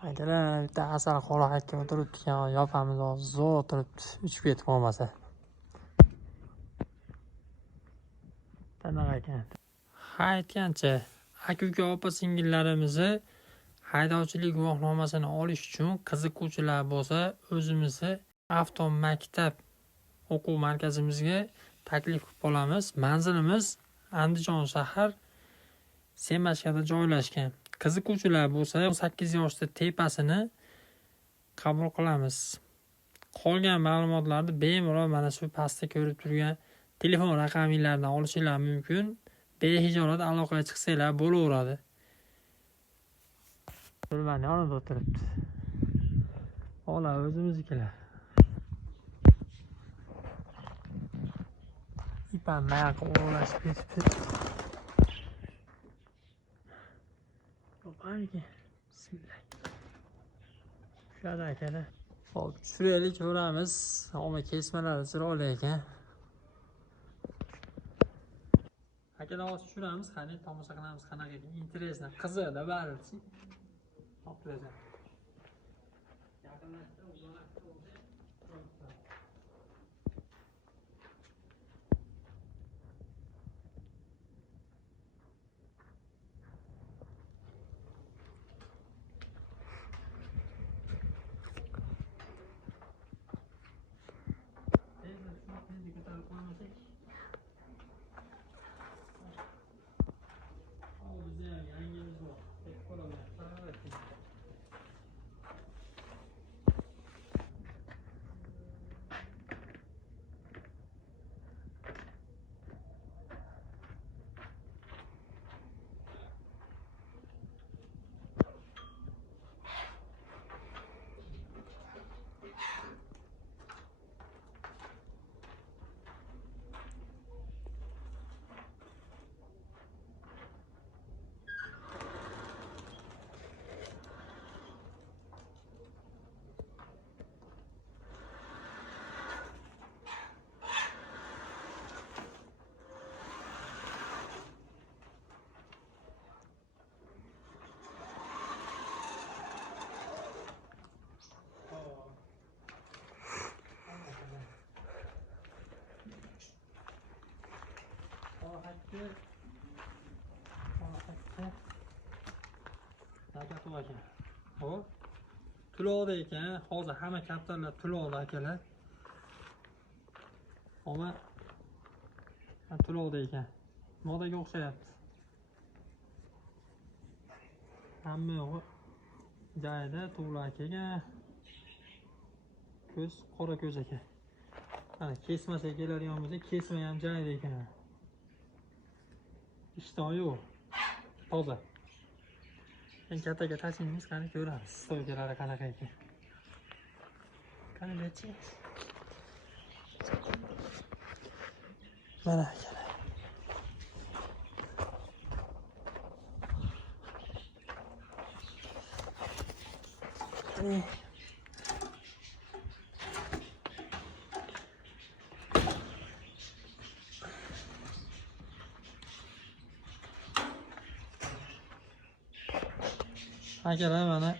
Akalar bitta asal qora hakka o'tiribdi ekan, yopamiz hozir zo'r o'tiribdi, uchib ketib qolmasa. Qanaqa ekan? Ha aytgancha, aka-uka opa-singillarimizni haydovchilik guvohnomasini olish uchun qiziquvchilar bo'lsa, o'zimizni avtomaktab o'quv markazimizga taklif qilib qolamiz. Manzilimiz Andijon shahar Semashkada joylashgan. Qiziquvchilar bo'lsa, 18 yoshda tepasini qabul qilamiz. Qolgan ma'lumotlarni bemalol mana shu pastda ko'rib turgan telefon raqaminglardan olishingiz mumkin. Behijolat aloqaga chiqsanglar bo'laveradi. Bilmani yonida o'tiribdi. Ola o'zimiznikilar. İpan meyaqa uğraşıp ketibdi. Yo'qamikin. Bismillah. Shular akalar. Hop, tushiraylik ko'ramiz. Ama kesmalari chiroyli ekan. Akalar hozir tushiramiz, qani tomosha qilamiz qanaqa ekan. Interesno, qiziqda baribir. Hop, turasan. Yaqinlashdi, uzoqlashdi. Hop. Tuloqda ekan. Hozir hamma kaptarlar tuloqda akalar. Ama tuloqda ekan. Modaga o'xshayapti. Hamma yo'g'i joyida tug'lar kelgan. Ko'z qora ko'z ekan. Mana kesmasa keladigan bo'lsa, kesma ham joyida ekan. Ishton yo'q. Toza. En kattaga tashlaymiz, qani ko'ramiz. Stoykalari qanaqa ekan. Qani nechi? Mana akalar. Qani akalar mana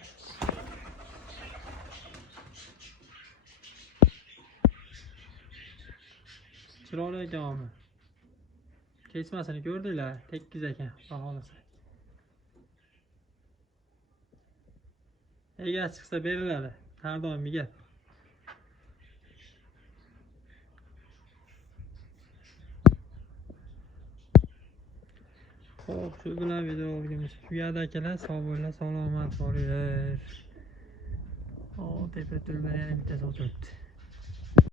chiroyli ekan. Kesmasini ko'rdinglar, tekkiz ekan, baholasa. Ega chiqsa beriladi, har doimgi gap. Xo'p, shu bilan video olganmiz. Tugadi akalar, sog' bo'linglar, salomat bo'linglar. O, tepa turiblar, yana bittasi o'tiribdi.